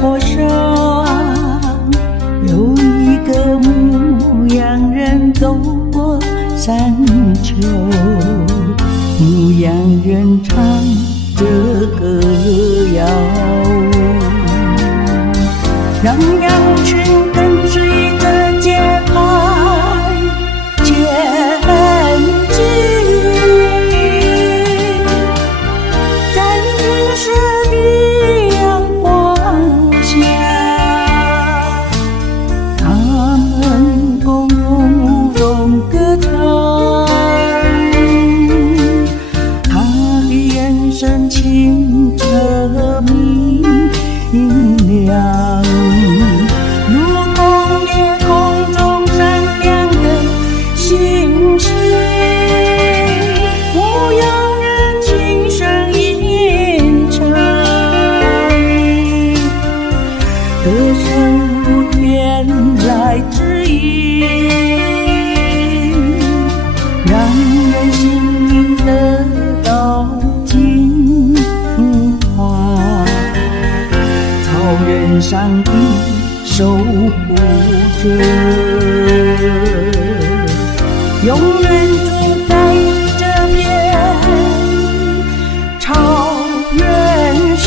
坡上有一个牧羊人走过山丘，牧羊人唱着歌谣，让羊群跟随着节拍前进，在日出的阳光下，他们共同歌唱，他的眼神清澈明亮，如同夜空中闪亮的星星。牧羊人轻声吟唱，歌声如天来指引，让人心灵得到净化。草原上的守护者，永远住在这片草原上。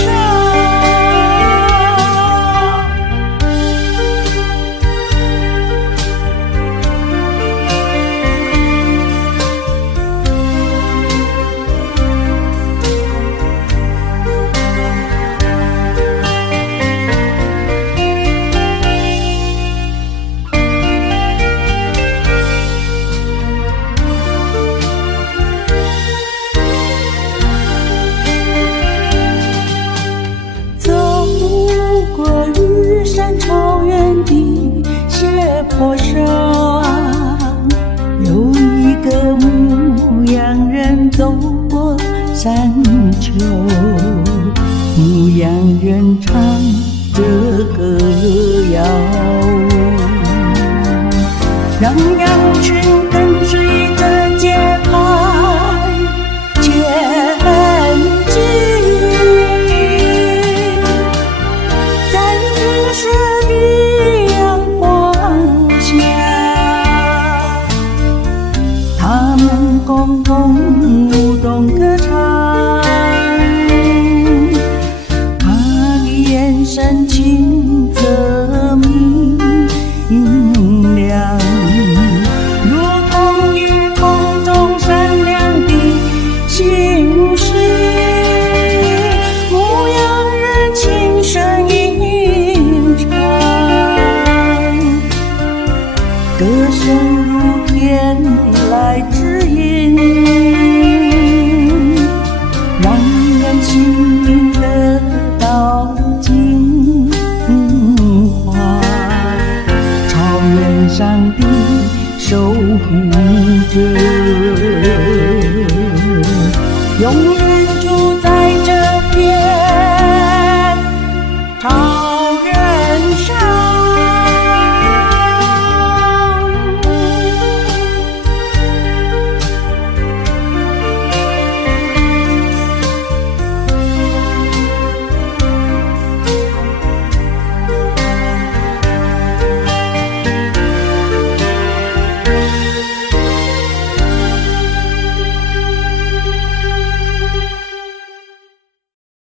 草原的斜坡上有一个牧羊人走过山丘，牧羊人唱着歌谣，让羊群跟随着节拍前进，在日出的阳光下，他们共同舞动歌唱，他的眼神清澈明亮，如同夜空中闪亮的星星。牧羊人轻声吟唱，歌声如天来指引，让人心灵得到净化。草原上的守护者，